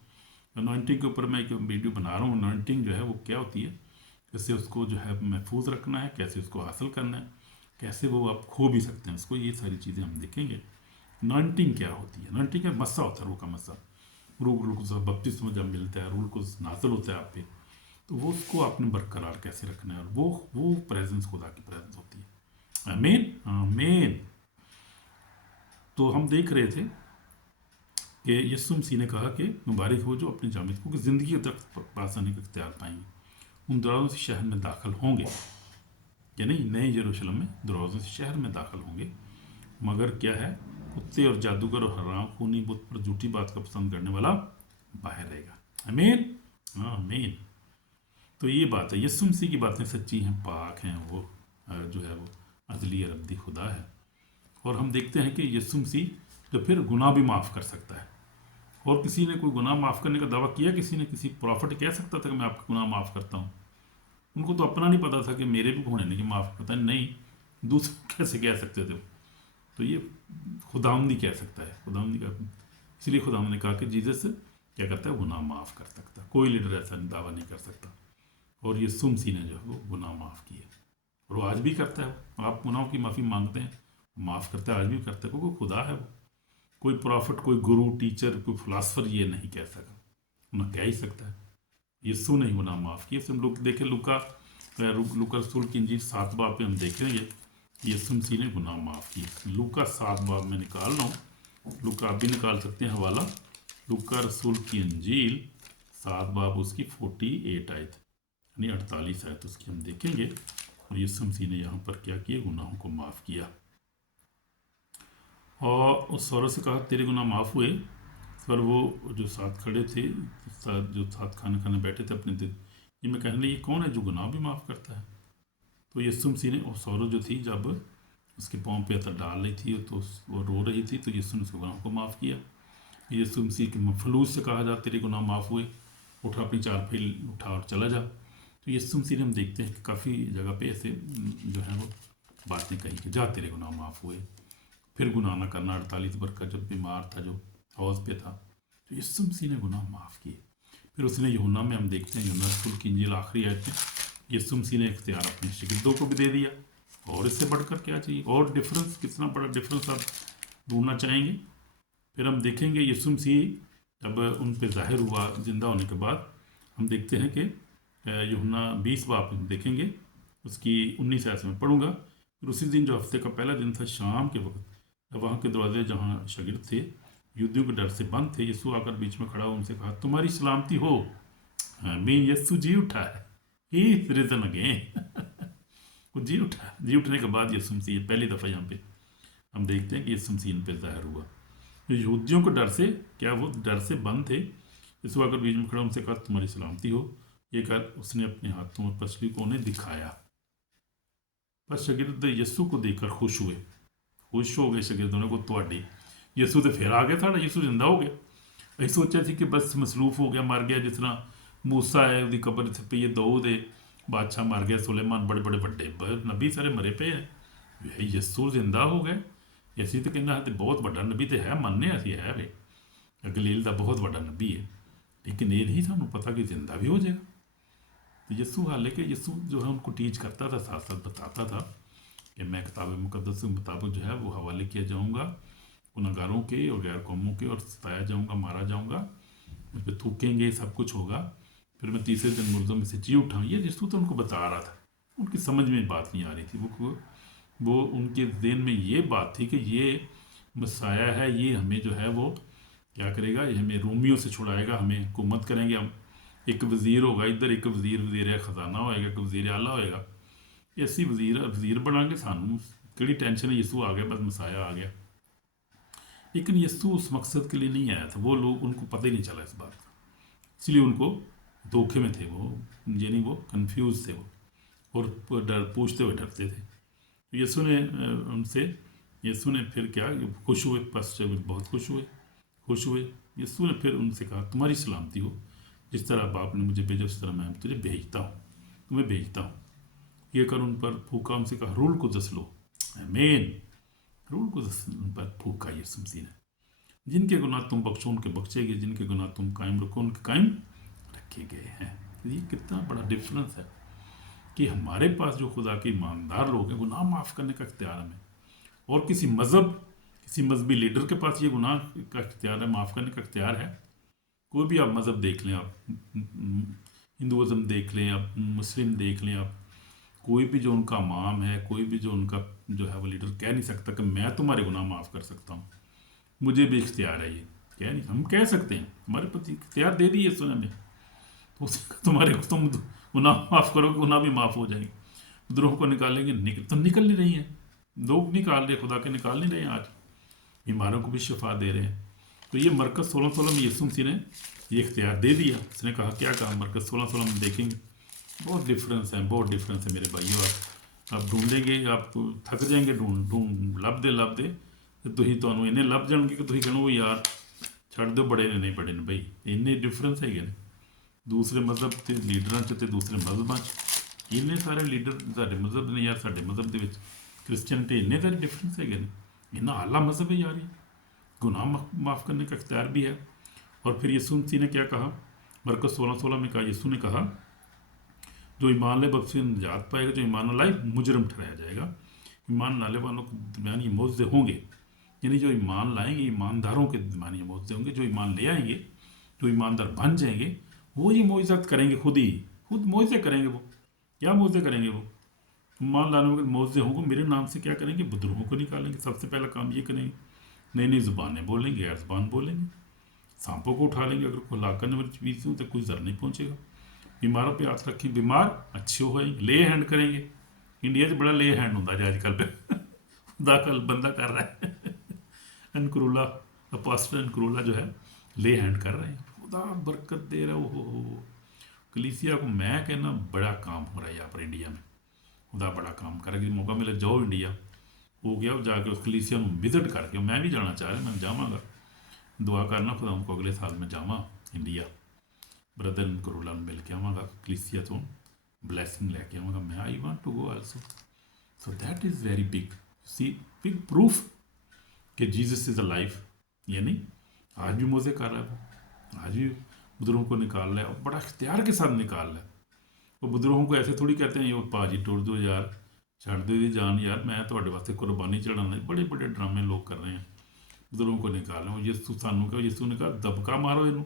अनॉइंटिंग के ऊपर मैं एक वीडियो बना रहा हूँ। अनॉइंटिंग जो है वो क्या होती है, कैसे उसको जो है महफूज रखना है, कैसे उसको हासिल करना है, कैसे वो आप खो भी सकते हैं उसको, ये सारी चीज़ें हम देखेंगे। नॉइंटिंग क्या होती है? नॉइंटिंग का मस्सा होता है, रूह का मस्सा। रूह को बपतिस्मा जब मिलता है, रूह को नाज़िल होता है आप पे, तो वो उसको आपने बरकरार कैसे रखना है, और वो प्रेजेंस खुदा की प्रेजेंस होती है। आमीन आमीन। तो हम देख रहे थे कि यीशु मसीह ने कहा कि मुबारक हो जो अपने जामिद को कि ज़िंदगी तक पास आने का इख्तियार पाएंगे, उन दरवाज़ों से शहर में दाखिल होंगे, या नहीं, नए यरूशलेम में दरवाज़ों से शहर में दाखिल होंगे, मगर क्या है, कुत्ते और जादूगर और हराम खूनी बुत पर झूठी बात का पसंद करने वाला बाहर रहेगा। आमीन आमीन। तो ये बात है, यीशु मसीह की बातें सच्ची हैं, पाक हैं, वो जो है वो अज़ली रब्दी खुदा है। और हम देखते हैं कि यीशु मसीह जो फिर गुनाह भी माफ़ कर सकता है। और किसी ने कोई गुनाह माफ़ करने का दावा किया? किसी ने, किसी प्रॉफिट कह सकता था कि मैं आपका गुनाह माफ़ करता हूँ? उनको तो अपना नहीं पता था कि मेरे भी होने नहीं माफ़ करता है, नहीं, दूसरे कैसे कह सकते थे? तो ये खुदावंदी कह सकता है, खुदावंदी का। इसलिए खुदावंद ने कहा कि जीसस क्या करता है, गुनाह माफ़ कर सकता है। कोई लीडर ऐसा दावा नहीं कर सकता। और ये सुमसी ने जो है वो गुनाह माफ़ किए, और वो आज भी करता है। आप गुनाहों की माफ़ी मांगते हैं, माफ़ करता है, आज भी करता है, क्योंकि खुदा है वो। कोई प्रॉफिट, कोई गुरु, टीचर, कोई फिलासफर ये नहीं कह सका, ना कह ही सकता है। यीशु ने गुनाह माफ़ किए। हम लोग देखें लूका रसूल की इंजील 7 बाब पे हम देखेंगे यीशु मसीह ने गुनाह माफ़ किए। लूका 7 बाब में निकाल रहा हूँ, लूका आप भी निकाल सकते हैं हवाला। लूका रसूल की इंजील 7 बाब उसकी 48 आयत, यानी 48 आयत उसकी हम देखेंगे। और यीशु मसीह ने यहाँ पर क्या किया, गुनाहों को माफ़ किया। और उस औरत से कहा तेरे गुनाह माफ़ हुए। पर वो जो साथ खड़े थे, जो साथ खाना खाने बैठे थे अपने दिन, ये मैं कहने लगी ये कौन है जो गुनाह भी माफ़ करता है? तो यीशु मसीह ने, उस औरत जो थी जब उसके पाँव पे अतर डाल रही थी तो वो रो रही थी, तो यीशु ने उसके गुनाह को माफ़ किया। यीशु मसीह के मफलूज से कहा जा तेरे गुनाह माफ़ हुए, उठा अपनी चारपाई उठा और चला जा। तो यीशु मसीह ने, हम देखते हैं कि काफ़ी जगह पे ऐसे जो है वो बातें कही कि जा तेरे गुनाह माफ़ हुए। फिर गुनाह ना करना, 48 वर्ष का जब बीमार था, जो हौज पे था, तो यीशु मसीह ने गुनाह माफ़ किए। फिर उसने यूहन्ना में हम देखते हैं, यूहन्ना रसूल की इंजील आखिरी आयत में यीशु मसीह ने इख्तियार अपने शागिर्दों को भी दे दिया। और इससे बढ़कर क्या चाहिए? और डिफरेंस, कितना बड़ा डिफरेंस आप ढूंढना चाहेंगे? फिर हम देखेंगे यीशु मसीह जब उन पर जाहिर हुआ जिंदा होने के बाद, हम देखते हैं कि यूहन्ना 20 बाब में देखेंगे, उसकी 19 आयत में पढ़ूंगा। फिर उसी दिन, जो हफ्ते का पहला दिन था, शाम के वक्त, वहाँ के दरवाजे जहाँ शागिर्द थे यहूदियों के डर से बंद थे, यीशु आकर बीच में खड़ा उनसे कहा तुम्हारी सलामती हो। आमीन। यीशु जी उठा है, ही रिजन अगेन। वो जी उठा, जी उठने के बाद यीशु मसीह पहली दफ़ा यहाँ पे हम देखते हैं कि यीशु मसीह इन पर ज़ाहिर हुआ। तो यहूदियों को डर से, क्या वो डर से बंद थे, यीशु आकर बीच में खड़ा उनसे कहा तुम्हारी सलामती हो। ये कर उसने अपने हाथों और पसली को उन्हें दिखाया। बस शागिर्द यीशु को देखकर खुश हुए, खुश हो गए शागिर्दों ने को ਤੁਹਾਡੀ ਯीशु तो फिर आ गया, साढ़ा यीशु जिंदा हो गया। ਅਸੀਂ ਸੋਚਿਆ ਸੀ ਕਿ ਬਸ ਮਸਲੂਫ ਹੋ ਗਿਆ, ਮਰ ਗਿਆ, ਜਿਸ ਤਰ੍ਹਾਂ मूसा है ਉਹਦੀ ਕਬਰ ਇੱਥੇ ਪਈ ਹੈ, दाऊद है बादशाह मर गया, सुलेमान, बड़े बड़े ਵੱਡੇ नबी सारे मरे पे है, यीशु जिंदा हो गए। ਅਸੀਂ ਤਾਂ ਕਹਿੰਦਾ ਤੇ ਬਹੁਤ ਵੱਡਾ ਨਬੀ ਤੇ ਹੈ, ਮੰਨਨੇ ਅਸੀਂ ਹੈ ਵੇ, गलील ਦਾ बहुत बड़ा नबी है, लेकिन ये नहीं सानू पता कि जिंदा भी हो जाएगा। तो यीशु, हालांकि यीशु जो है उनको टीच करता था, साथ साथ बताता था कि मैं किताब मुकद्दस के मुताबिक जो है वो हवाले किया जाऊँगा गुनहगारों के और गैर कौमों के, और सताया जाऊँगा, मारा जाऊँगा, मुझ पर थूकेंगे, सब कुछ होगा, फिर मैं तीसरे दिन मुर्दों में से जी उठाऊँ। ये यीशु तो उनको बता रहा था, उनकी समझ में बात नहीं आ रही थी। वो उनके दिल में ये बात थी कि ये मसाया है, ये हमें जो है वो क्या करेगा, ये हमें रोमियों से छुड़ाएगा, हमें हुकूमत करेंगे हम, एक वज़ीर होगा इधर, एक वज़ीर ख़जाना होएगा, एक वज़ीर आला होएगा, ऐसी वज़ीर बनाएंगे, सानू कड़ी टेंशन है, यीशु आ गया, बस मसाया आ गया। लेकिन यीशु उस मकसद के लिए नहीं आया था। वो लोग, उनको पता ही नहीं चला इस बात का, इसलिए उनको धोखे में थे वो, यानी वो कंफ्यूज थे वो, और डर पूछते हुए डरते थे। तो यीशु ने उनसे, यीशु ने फिर क्या, खुश हुए, पश्चात बहुत खुश हुए। यीशु ने फिर उनसे कहा तुम्हारी सलामती हो, जिस तरह बाप ने मुझे भेजा उस तरह मैं तुझे भेजता हूँ, तुम्हें भेजता हूँ। ये कर उन पर फूका, उनसे कहा रूल को दस लो। आमीन। रूल को दस उन पर फूका यीशु मसीह ने। जिनके गुनाह तुम बख्शो उनके बख्शेगे, जिनके गुनाह तुम कायम रखो उनके कायम रखे गए हैं। ये कितना बड़ा डिफरेंस है। कि हमारे पास जो खुदा के ईमानदार लोग हैं गुनाह माफ़ करने का इख्तियार हमें, और किसी मजहबी लीडर के पास ये गुनाह का इख्तियार है, माफ़ करने का इख्तियार है। कोई भी आप मज़हब देख लें, आप हिंदुज़म देख लें, आप मुस्लिम देख लें, आप कोई भी जो उनका इमाम है, कोई भी जो उनका जो है वो लीडर कह नहीं सकता कि मैं तुम्हारे गुनाह माफ़ कर सकता हूँ, मुझे भी इख्तियार है। ये कह नहीं, हम कह सकते हैं हमारे प्रति इख्तियार दे दिए सुने में, तो तुम्हारे तुम गुनाह माफ़ करोगे, गुनाह भी माफ़ हो जाएंगे। द्रोह को निकालेंगे, तो निकल नहीं रही हैं, लोग निकाल रहे, खुदा के निकाल नहीं रहे हैं। आज बीमारों को भी शिफा दे रहे हैं। तो ये मरकज़ 16:16 में यीशु मसीह ने ये इख्तियार दे दिया। उसने कहा, क्या कहा मरकज़ 16:16 में, देखेंगे बहुत डिफरेंस है, बहुत डिफरेंस है मेरे भाइयों। आप ढूंढेंगे, आप थक जाएंगे ढूंढ लभदे तो तुही ਤੁਹਾਨੂੰ इन्ने लभ जाएंगे कि तुही कहना वो यार छड़ दो, बड़े ने नहीं बड़े ने भाई, इन्ने डिफरेंस है दूसरे मजहब के लीडर च ते दूसरे मजहबों च। इन्ने सारे लीडर साडे मजहब ने यार, साडे मजहब के क्रिश्चियनिटी इन्ने सारे डिफरेंस है, इन्ना आला मजहब है यार, ये गुनाह माफ़ करने का इख्तियार भी है। और फिर यीशु मसीह ने क्या कहा, मरकज़ 16:16 में कहा, यीशु ने कहा जो ईमान ले बख्शी निजात पाएगा, जो ईमान न लाए मुजरम ठहराया जाएगा। ईमान नाले वालों के दरमियान ये मौजज़े होंगे, यानी जो ईमान लाएंगे ईमानदारों के दरमियान ये मौजज़े होंगे। जो ईमान ले आएंगे, जो ईमानदार बन जाएंगे, वो ये मोइज़त करेंगे, खुद मोइज़े करेंगे। वो क्या मोइज़े करेंगे? वो ईमान लाने वाले मोइज़े होंगे, मेरे नाम से क्या करेंगे? बुजुर्गों को निकालेंगे। सबसे पहला काम ये करेंगे, नई नई ज़ुबानें बोलेंगे, गैर ज़ुबान बोलेंगे, सांपों को उठा लेंगे। अगर कोई लाकर नंबर बीस हो तो कोई ज़र नहीं पहुँचेगा। बीमारों पे हाथ रखें, बीमार अच्छे हो जाएंगे। ले हैंड करेंगे, इंडिया 'ਚ बड़ा ले हैंड होता है अजकल पे खुदा कल बंदा कर रहा है अनकरूला, अपास्टर अनकरूला जो है ले हैंड कर रहे हैं। खुदा बरकत दे रहा हो कलीसिया को। मैं कहना बड़ा काम हो रहा है यहाँ पर इंडिया में, खुदा बड़ा काम करेगा। मौका मिले जाओ इंडिया, हो गया जाके उस कलीसिया में विजिट करके, मैं भी जाना चाह रहा, मैं जावाँगा, दुआ करना खुदा उनको अगले साल में जावा इंडिया, ब्रदर करोला में मिल के आवागा, कलीसिया तो ब्लैसिंग लेके आवागा मैं। I want to go also. So that is very big, see big proof कि जीसस इज़ अ लाइफ। यानी आज भी मौजे कर रहा है वो, आज भी बुजुर्गों को निकाल रहा है, और बड़ा इख्तियार के साथ निकाल रहा है। वो बुजुर्गों को ऐसे थोड़ी कहते हैं ये भाजी टोड़ दो यार, छड़ दो दी जान यार, मैं थोड़े वास्ते कुर्बानी चढ़ाना। बड़े बड़े ड्रामे लोग कर रहे हैं, बुजुर्गों को निकाल रहे हैं। यीशु सानू कहा, यीशु ने कहा दबका मारो इनू,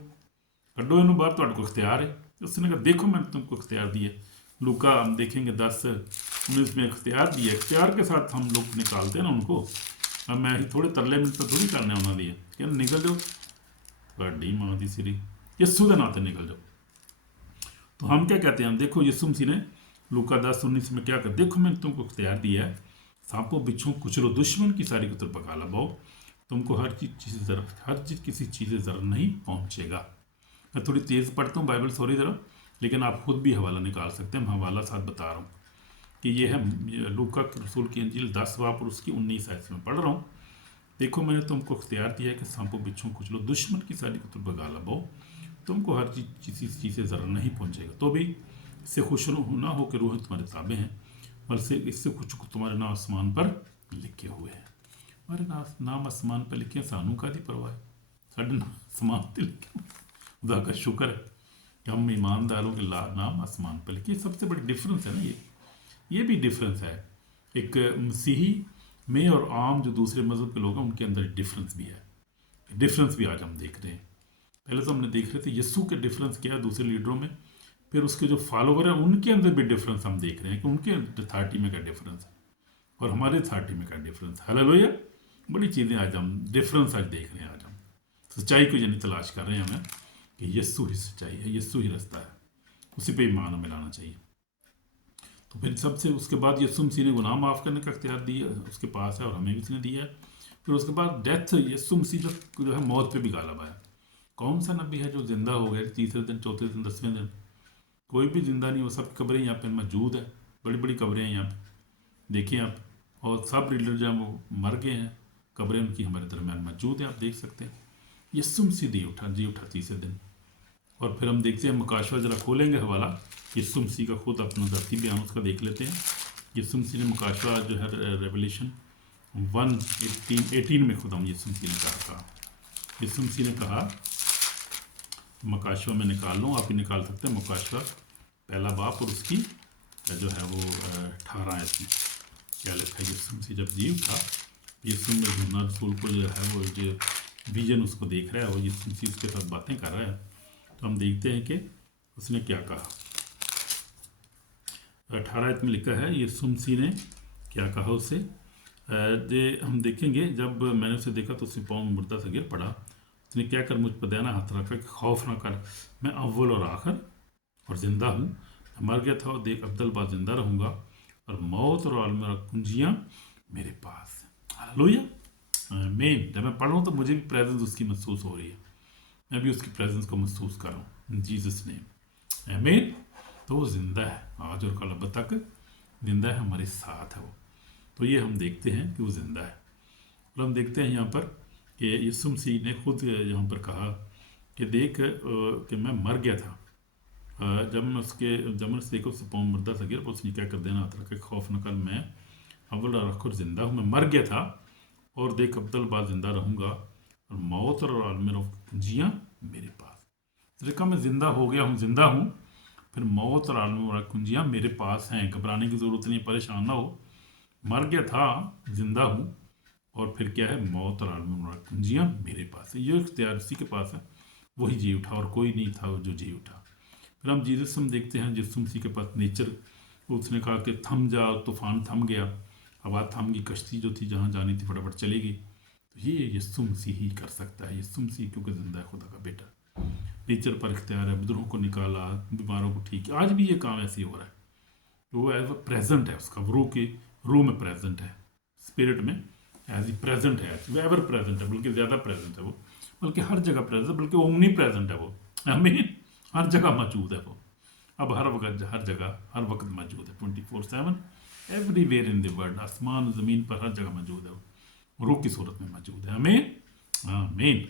कड्डो इनू बाहर, तुहाडे को इख्तियार है। उसने कहा देखो मैंने तुमको इख्तियार दिया। लूका हम देखेंगे 10:19 में इख्तियार दिया, इख्तियार के साथ हम लोग निकालते हैं ना उनको। अब मैं ही थोड़े तरले मिलता थोड़ी करने उन्होंने दिए, कहना निकल जाओ ਤੁਹਾਡੀ माँ की सिरी, यीशु के नाते निकल जाओ। तो हम क्या कहते हैं, देखो यीशु मसीह ने लूका 10:19 में क्या कर, देखो मैंने तुमको इख्तियार दिया है, सांपों बिच्छों कुचलो, दुश्मन की सारी को तरफ पका लगाओ, तुमको हर चीज़ किसी चीज़ से ज़रा नहीं पहुँचेगा। मैं थोड़ी तेज़ पढ़ता हूँ बाइबल, सॉरी ज़रा, लेकिन आप खुद भी हवाला निकाल सकते हैं। मैं हवाला साथ बता रहा हूँ कि ये है लूका के रसूल की इंजील 10 बाब और उसकी 19 आयत में पढ़ रहा हूँ। देखो मैंने तुमको इख्तियार दिया है कि सांपों बिच्छों कुचलो, दुश्मन की सारी को तरफ भगा लगाओ, तुमको हर किसी चीज़ से ज़रा नहीं पहुँचेगा। तो भी इससे खुश ना हो कि रूह तुम्हारे ताबे हैं, बल्कि इससे कुछ तुम्हारे नाम आसमान पर लिखे हुए हैं। हमारे नाम आसमान पर लिखे, सानू का दी परवाह है, साढ़े आसमान पर लिखे। खुदा का शुक्र है कि हम ईमानदारों के नाम आसमान पर लिखे। सबसे बड़ी डिफरेंस है ना ये भी डिफरेंस है। एक मसीही में और आम जो दूसरे मज़हब के लोग हैं उनके अंदर डिफरेंस भी है। डिफरेंस भी आज हम देख रहे हैं। पहले तो हमने देख रहे थे यीशु के डिफरेंस क्या है दूसरे लीडरों में, फिर उसके जो फॉलोवर हैं उनके अंदर भी डिफरेंस हम देख रहे हैं कि उनके अथॉरिटी में क्या डिफरेंस है और हमारे अथॉरिटी में क्या डिफरेंस है। हालेलुया। बड़ी चीज़ें आज हम डिफरेंस आज देख रहे हैं। आज हम सच्चाई को यानी तलाश कर रहे हैं हमें कि यीशु ही सच्चाई है, यीशु ही रास्ता है, उसी पे ईमान हमें लाना चाहिए। तो फिर सबसे उसके बाद यीशु मसीह ने गुनाह माफ़ करने का इख्तियार दिया, उसके पास है और हमें भी उसने दिया है। फिर उसके बाद डेथ, यीशु मसीह जो है मौत पे भी गालब आया। कौन सा नबी है जो ज़िंदा हो गया तीसरे दिन, चौथे दिन, 10वें दिन? कोई भी ज़िंदा नहीं। वो सब कब्रें यहाँ पे मौजूद है, बड़ी बड़ी कब्रें हैं यहाँ पे, देखिए आप। और सब लीडर जो वो मर गए हैं, कब्रें उनकी हमारे दरम्यान मौजूद है, आप देख सकते हैं। यीशु मसीह जी उठा तीसरे दिन। और फिर हम देखते हैं मुकाशवा, जरा खोलेंगे हवाला यीशु मसीह का, खुद अपना धरती बयान उसका देख लेते हैं। यीशु मसीह ने मुकाशवा जो है रेवलेशन 1:18 में खुद हम यीशु मसीह ने कहा, यीशु मसीह ने कहा, मुकाशवा में निकाल लूँ, आप ही निकाल सकते हैं। मुकाशवा पहला बाप और उसकी जो है वो 18 आयत में क्या लिखा है, यीशु मसीह जब जीव था, यीशु में यूहन्ना रसूल को जो है वो जो विजन उसको देख रहा है, वो यीशु मसीह उसके साथ बातें कर रहा है, तो हम देखते हैं कि उसने क्या कहा। 18 आयत में लिखा है यीशु मसीह ने क्या कहा उससे। हम देखेंगे, जब मैंने उसे देखा तो उसने पाँव में मुर्दा से गिर पड़ा। उसने क्या कर मुझ पर दयाना हाथ रखा कि खौफ ना कर, मैं अव्वल और आखिर और ज़िंदा हूँ। मैं मर गया था और देख अब्दुल बाद ज़िंदा रहूँगा, और मौत और आलम और कुंजियाँ मेरे पास हैं। हालेलुया, आमीन। जब मैं पढ़ रहा हूँ तो मुझे भी प्रेजेंस उसकी महसूस हो रही है, मैं भी उसकी प्रेजेंस को महसूस कर रहा हूँ इन जीसस नेम, आमीन। तो वो ज़िंदा है आज और कल अब तक ज़िंदा है, हमारे साथ है वो। तो ये हम देखते हैं कि वो ज़िंदा है। और हम देखते हैं यहाँ पर कि यीशु मसीह ने खुद यहाँ पर कहा कि देख कि मैं मर गया था। जब मैंने उससे देखा उससे पाँव मुर्दा सा गिर, उसने क्या कर देना हाथ रखा, खौफ न कर, मैं अव्वल और आखिर ज़िंदा हूँ। मैं मर गया था और देख अब्दुल बाद ज़िंदा रहूँगा, और मौत और आलम और कुंजियाँ मेरे पास। तो देखा मैं ज़िंदा हो गया हूँ, ज़िंदा हूँ, फिर मौत और आलम और कुंजियाँ मेरे पास हैं। घबराने की ज़रूरत नहीं, परेशान ना हो। मर गया था, जिंदा हूँ, और फिर क्या है, मौत और आलम और कुंजियाँ मेरे पास है। ये इख्तियार उसी के पास है, वही जी उठा और कोई नहीं था जो जी उठा। फिर हम जीसस हम देखते हैं, यीशु मसीह के पास नेचर, उसने कहा कि थम जा, तूफान थम गया, हवा थम गई, कश्ती जो थी जहाँ जानी थी फटाफट चली गई। तो ये यीशु मसीह ही कर सकता है। यीशु मसीह क्योंकि जिंदा है, खुदा का बेटा, नेचर पर इख्तियार है, बुजुर्गों को निकाला, बीमारों को ठीक, आज भी ये काम ऐसे ही हो रहा है। तो वो एज प्रेजेंट है, उसका रूह में प्रेजेंट है, स्पिरिट में एज ई प्रेजेंट है, वो एवर प्रेजेंट है, बल्कि ज़्यादा प्रेजेंट है वो, बल्कि हर जगह प्रेजेंट है, बल्कि ओमनी प्रेजेंट है वो, हमें हर जगह मौजूद है वो। अब हर वक्त, हर जगह, हर वक्त मौजूद है, 24/7 एवरीवेयर इन द वर्ल्ड, आसमान ज़मीन पर हर जगह मौजूद है वो, रूह की सूरत में मौजूद है, हमें आमीन।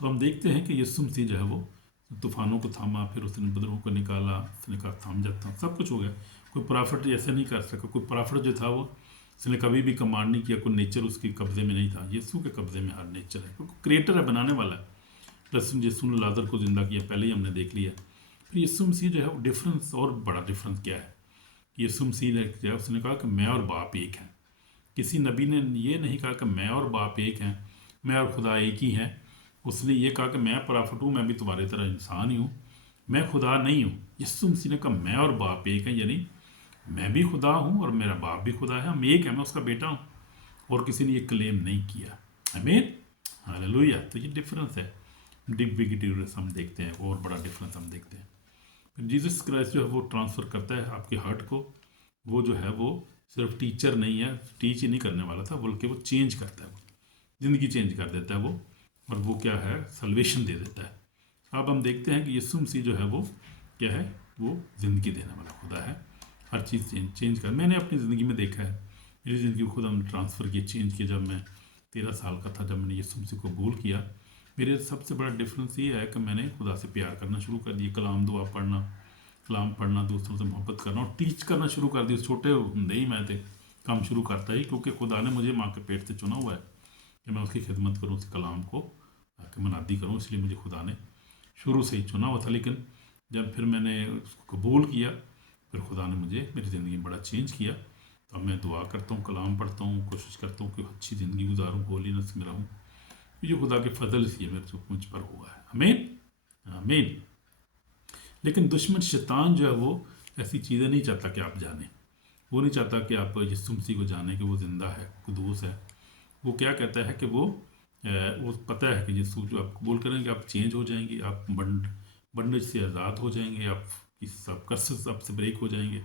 तो हम देखते हैं कि यीशु मसीह जो है वो तूफानों को थामा, फिर उसने बदरों को निकाला, उसने कहा थाम जाता, सब कुछ हो गया। कोई प्रॉफिट ऐसे नहीं कर सका, कोई प्रॉफिट जो था वो उसने कभी भी कमांड नहीं किया, कोई नेचर उसके कब्जे में नहीं था। यीशु के कब्जे में हर नेचर है, क्योंकि क्रिएटर है, बनाने वाला है। प्लस यीशु ने लाजर को जिंदा किया, पहले ही हमने देख लिया। फिर यीशु मसीह जो है वो डिफरेंस, और बड़ा डिफरेंस क्या है, यीशु मसीह ने क्या, उसने कहा कि मैं और बाप एक हैं। किसी नबी ने ये नहीं कहा कि मैं और बाप एक हैं, मैं और खुदा एक ही हैं। उसने ये कहा कि मैं प्रॉफिट हूँ, मैं भी तुम्हारी तरह इंसान ही हूँ, मैं खुदा नहीं हूँ। यीशु मसीह ने कहा मैं और बाप एक हैं, यानी मैं भी खुदा हूँ और मेरा बाप भी खुदा है, हम एक हैं, मैं उसका बेटा हूँ। और किसी ने ये क्लेम नहीं किया, आमीन, हालेलुया। तो ये डिफरेंस है, बिग डिफरेंस हम देखते हैं, और बड़ा डिफरेंस हम देखते हैं। फिर जीसस क्राइस्ट जो है वो ट्रांसफ़र करता है आपके हार्ट को। वो जो है वो सिर्फ टीचर नहीं है, टीच ही नहीं करने वाला था, बल्कि वो चेंज करता है, वो ज़िंदगी चेंज कर देता है वो, और वो क्या है, सल्वेशन दे देता है। अब हम देखते हैं कि यीशु मसीह जो है वो क्या है, वो ज़िंदगी देने वाला खुदा है, हर चीज़ चेंज कर। मैंने अपनी ज़िंदगी में देखा है, मेरी ज़िंदगी को खुद हमने ट्रांसफ़र किया, चेंज किया। जब मैं 13 साल का था, जब मैंने यीशु मसीह को कबूल किया, मेरे सबसे बड़ा डिफरेंस ये है कि मैंने खुदा से प्यार करना शुरू कर दिया, कलाम दुआ पढ़ना, कलाम पढ़ना, दूसरों से मोहब्बत करना और टीच करना शुरू कर दिया। छोटे होंदे ही मैं थे काम शुरू करता ही, क्योंकि खुदा ने मुझे माँ के पेट से चुना हुआ है कि मैं उसकी खिदमत करूँ, उस कलाम को मनादी करूँ, इसलिए मुझे खुदा ने शुरू से ही चुना हुआ था। लेकिन जब फिर मैंने उसको कबूल किया, फिर खुदा ने मुझे मेरी ज़िंदगी में बड़ा चेंज किया। तो अब मैं दुआ करता हूँ, कलाम पढ़ता हूँ, कोशिश करता हूँ कि अच्छी ज़िंदगी गुजारूँ, होलीनेस में रहूँ। ये खुदा के फजल से मेरे मुझ पर हुआ है, आमीन, आमीन। लेकिन दुश्मन शैतान जो है वो ऐसी चीज़ें नहीं चाहता कि आप जानें। वो नहीं चाहता कि आप यीशु मसीह को जानें कि वो ज़िंदा है, कुदूस है। वो क्या कहता है कि वो पता है कि यीशु जो आप कबूल करेंगे, आप चेंज हो जाएंगे, आप बंडेज से आज़ाद हो जाएंगे, आप इस सब कर्सेस आपसे ब्रेक हो जाएंगे,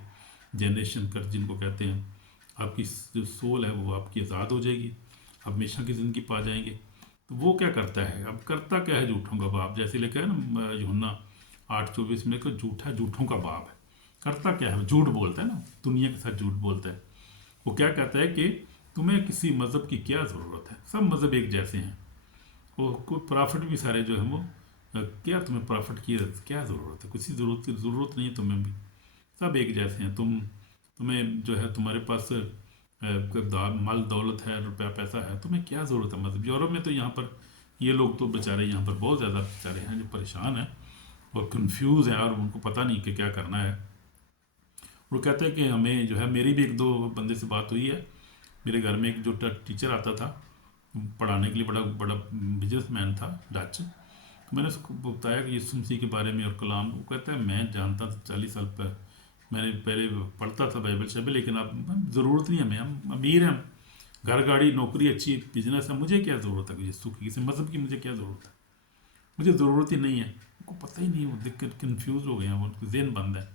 जनरेशन कर्ज जिनको कहते हैं। आपकी जो सोल है वो आपकी आज़ाद हो जाएगी, आप हमेशा की ज़िंदगी पा जाएंगे। तो वो क्या करता है, अब करता क्या है, झूठों का बाप, जैसे लिखा है ना यूहन्ना 8:24 में, कि झूठा झूठों का बाप है। करता क्या है, झूठ बोलता है ना, दुनिया के साथ झूठ बोलता है। वो क्या कहता है कि तुम्हें किसी मज़हब की क्या ज़रूरत है, सब मज़हब एक जैसे हैं। वो कोई प्रॉफिट भी सारे जो है वो क्या तुम्हें प्रॉफिट की क्या ज़रूरत है, किसी ज़रूरत नहीं है तुम्हें भी, सब एक जैसे हैं। तुम्हें जो है, तुम्हारे पास माल दौलत है, रुपया पैसा है, तुम्हें क्या ज़रूरत है मज़हब। यूरोप में तो यहाँ पर ये लोग तो बेचारे यहाँ पर बहुत ज़्यादा बेचारे हैं जो परेशान हैं और कंफ्यूज हैं, और उनको पता नहीं कि क्या करना है। वो कहता है कि हमें जो है, मेरी भी एक दो बंदे से बात हुई है। मेरे घर में एक जो टीचर आता था पढ़ाने के लिए, बड़ा बड़ा बिजनेसमैन था, डच। तो मैंने उसको बताया कि यीशु मसीह के बारे में और कलाम। वो कहता है मैं जानता था 40 साल पर, मैंने पहले पढ़ता था बाइबल शबल, लेकिन अब ज़रूरत नहीं है, हमें हम अमीर हैं, घर गाड़ी नौकरी अच्छी बिजनेस है, मुझे क्या ज़रूरत है यीशु की, किसी मज़हब की मुझे क्या ज़रूरत है, मुझे ज़रूरत ही नहीं है। उनको पता ही नहीं, वो दिक्कत कन्फ्यूज़ हो गए हैं, वो उनके जहन बंद है,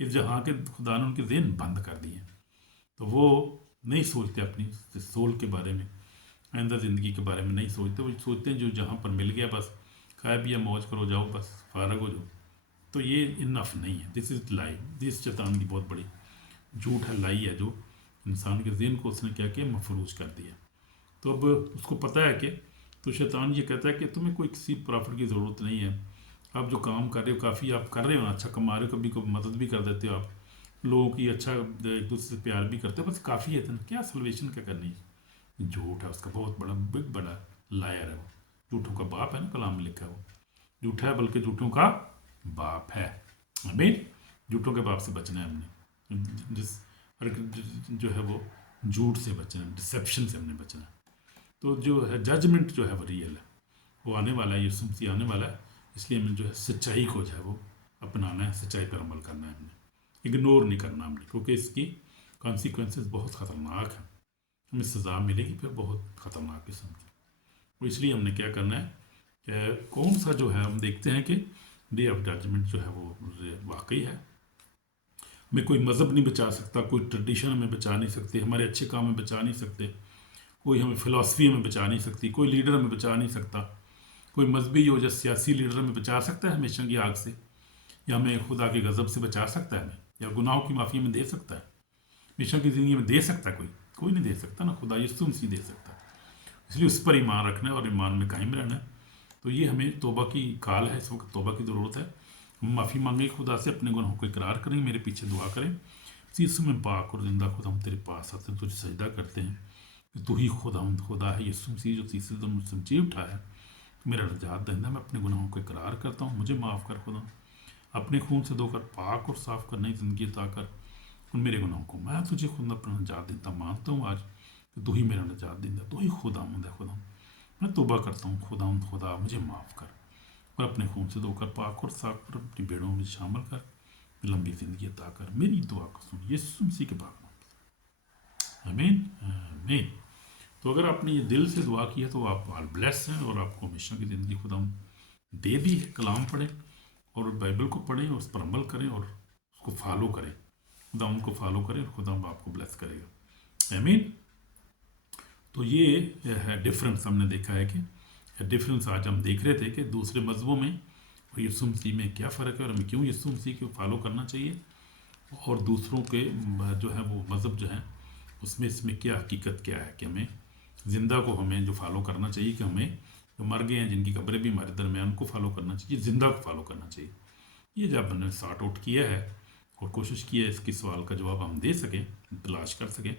इस जहाँ के खुदा ने उनके जहन बंद कर दिए हैं। तो वो नहीं सोचते अपनी सोल के बारे में, आइंदा ज़िंदगी के बारे में नहीं सोचते। वो सोचते हैं जो जहाँ पर मिल गया बस खाया पिया मौज करो जाओ बस फारग हो जाओ। तो ये इनफ नहीं है, दिस इज़ लाई, दिस शैतान की बहुत बड़ी झूठ है, लाई है, जो इंसान के जहन को उसने क्या किया, मफरूज कर दिया। तो अब उसको पता है कि, तो शैतान ये कहता है कि तुम्हें कोई किसी प्रॉफिट की ज़रूरत नहीं है, आप जो काम कर रहे हो काफ़ी आप कर रहे हो ना, अच्छा कमा रहे हो, कभी कभी मदद भी कर देते हो आप लोगों की, अच्छा एक दूसरे से प्यार भी करते हो, बस काफ़ी है इतना, क्या सल्वेशन क्या करनी है। झूठ है उसका, बहुत बड़ा बिग बड़ा लायर है वो, झूठों का बाप है ना, कलाम में लिखा है वो झूठा है बल्कि झूठों का बाप है। आमीन। झूठों के बाप से बचना है हमने, जिस जो है वो झूठ से बचना है, डिसेप्शन से हमने बचना है। तो जो है जजमेंट जो है वो रियल है, वो आने वाला है, यीशु मसीह आने वाला है, इसलिए हमें जो है सच्चाई को जो है वो अपनाना है, सच्चाई पर अमल करना है, हमने इग्नोर नहीं करना हमने, क्योंकि इसकी कॉन्सिक्वेंसेस बहुत ख़तरनाक हैं, हमें सज़ा मिलेगी फिर बहुत ख़तरनाक किस्म की। तो इसलिए हमने क्या करना है कि कौन सा जो है, हम देखते हैं कि डे ऑफ जजमेंट जो है वो वाकई है, हमें कोई मज़हब नहीं बचा सकता, कोई ट्रेडिशन हमें बचा नहीं सकती, हमारे अच्छे काम में बचा नहीं सकते, कोई हमें फ़िलासफ़ी हमें बचा नहीं सकती, कोई लीडर हमें बचा नहीं सकता, कोई मजहबी हो या सियासी लीडर हमें बचा सकता है हमेशा की आग से, या हमें खुदा के गज़ब से बचा सकता है हमें, या गुनाहों की माफ़ी हमें दे सकता है, हमेशा की ज़िंदगी में दे सकता है, कोई नहीं दे सकता ना, खुदा यीशु मसीह दे सकता है। इसलिए उस पर ईमान रखना है और ईमान में कायम रहना है। तो ये हमें तौबा की काल है, इस वक्त तौबा की ज़रूरत है, हम माफ़ी मांगें खुदा से, अपने गुनाहों को इकरार करें, मेरे पीछे दुआ करें, यीशु में पाक और जिंदा खुदा हम तेरे पास आते हैं, तुझे सजदा करते हैं कि तू ही खुदा है, यीशु मसीह जो तीसरे दिन मुझसे जी उठा है, मेरा निजात दहिंदा, मैं अपने गुनाहों को इकरार करता हूँ, मुझे माफ़ कर खुदा, अपने खून से धोकर पाक और साफ कर, नई ज़िंदगी अता कर उन मेरे गुनाहों को। मैं तुझे खुद अपना निजात देता मानता हूँ आज कि तू ही मेरा निजात देंदा, तू ही खुदावंद है खुदा, मैं तौबा करता हूँ खुदा मुझे माफ़ कर और अपने खून से धोकर पाक और साफ कर, अपनी बेड़ों में शामिल कर, लंबी ज़िंदगी अता कर, मेरी दुआ को सुन यीशु मसीह के पाक में, आमीन आमीन। तो अगर आपने ये दिल से दुआ की है तो आप ऑल ब्लेस हैं, और आपको हमेशा की ज़िंदगी खुदा दे दी है। कलाम पढ़ें और बाइबल को पढ़ें और उस पर अमल करें और उसको फॉलो करें, खुदा उनको फॉलो करें और खुदा आपको ब्लेस करेगा, आमीन। तो ये है डिफरेंस, हमने देखा है कि डिफरेंस आज हम देख रहे थे कि दूसरे मज़हबों में और यीशु मसीह में क्या फ़र्क है, और हमें क्यों यीशु मसीह को फॉलो करना चाहिए, और दूसरों के जो है वो मज़हब जो है उसमें इसमें क्या हकीकत क्या है, कि हमें ज़िंदा को हमें जो फॉलो करना चाहिए, कि हमें जो मर गए हैं जिनकी कब्रें भी हमारे दरमियान उनको फॉलो करना चाहिए, ज़िंदा को फॉलो करना चाहिए। ये जब हमने सॉर्ट आउट किया है और कोशिश की है इसके सवाल का जवाब हम दे सकें, तलाश कर सकें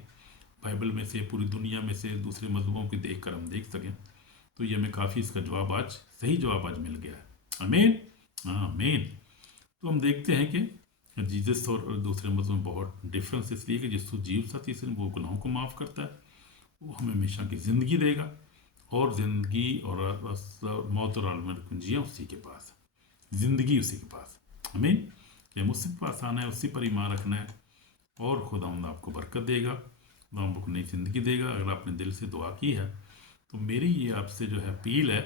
बाइबल में से, पूरी दुनिया में से, दूसरे मज़हबों को देख कर हम देख सकें, तो ये हमें काफ़ी इसका जवाब आज, सही जवाब आज मिल गया है, आमीन आमीन। तो हम देखते हैं कि जीसस और दूसरे मज़हबों में बहुत डिफरेंस इसलिए कि यीशु जीव साथी से वो गुनाहों को माफ़ करता है, वो हमें हमेशा की ज़िंदगी देगा, और ज़िंदगी और मौत और आलम कुंजियाँ उसी के पास है, ज़िंदगी उसी के पास, आमीन। ये मुझसे पास आना है, उसी पर ईमान रखना है, और खुदावंद आपको बरकत देगा, खुदा आपको नई ज़िंदगी देगा। अगर आपने दिल से दुआ की है तो मेरी ये आपसे जो है अपील है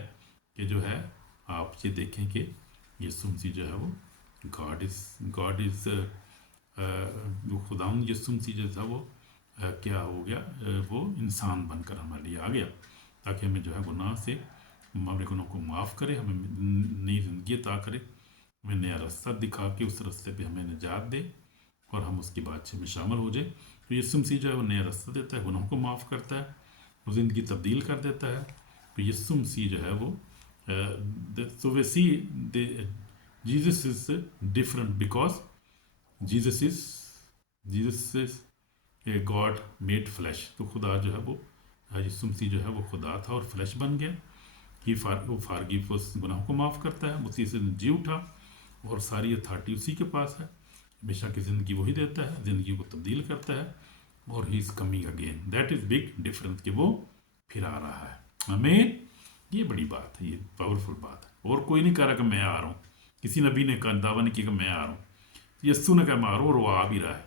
कि जो है आप ये देखें कि यीशु मसीह जो है वो गॉड इज़ जो खुदावंद यीशु मसीह जो था वो क्या हो गया, वो इंसान बनकर हमारे लिए आ गया, ताकि हमें जो है गुनाह से, हमारे गुनाहों को माफ़ करे, हमें नई ज़िंदगी अता करे, हमें नया रास्ता दिखा के उस रास्ते पे हमें निजात दे और हम उसकी बातचीत में शामिल हो जाए। तो यीशु मसीह जो है वो नया रास्ता देता है, गुनाहों को माफ़ करता है, वो ज़िंदगी तब्दील कर देता है। तो यीशु मसीह जो है वो so we see Jesus is different because Jesus is a God made flesh। तो खुदा जो है वो यीशु मसीह जो है वो खुदा था और फ्लैश बन गया, वो फारगिव, गुनाहों को माफ़ करता है, उसी से जी उठा और सारी अथॉरिटी उसी के पास है, हमेशा की ज़िंदगी वही देता है, ज़िंदगी को तब्दील करता है, और he is coming again. That is big difference कि वो फिर आ रहा है। हमें ये बड़ी बात है, ये पावरफुल बात है। और कोई नहीं कह रहा कि मैं आ रहा हूँ, किसी नबी ने कहा, दावा नहीं किया कि मैं आ रहा हूँ। यस्सु ने कहा मैं आ रहा हूँ, और वो आ भी रहा है,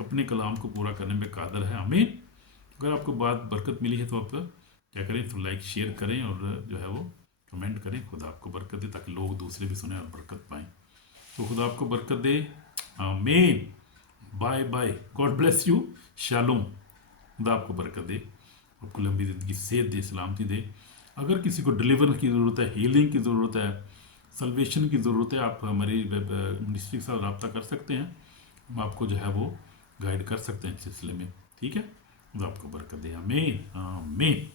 अपने कलाम को पूरा करने में कादर है। हमें अगर आपको बात बरकत मिली है तो आप क्या करें, तो लाइक शेयर करें, और जो है वो कमेंट करें। खुदा आपको बरकत दे, ताकि लोग दूसरे भी सुने और बरकत पाएँ। तो खुदा आपको बरकत दे। आमीन। Bye bye, God bless you. शालोम। खुदा आपको बरकत दे, आपको लंबी ज़िंदगी, सेहत दे, सलामती दे। अगर किसी को डिलीवर की ज़रूरत है, हीलिंग की ज़रूरत है, सल्वेशन की ज़रूरत है, आप हमारी मिनिस्ट्री के साथ रब्ता कर सकते हैं। हम आपको जो है वो गाइड कर सकते हैं इस सिलसिले में। ठीक है, खुदा आपको बरकत दे। आमीन आमीन।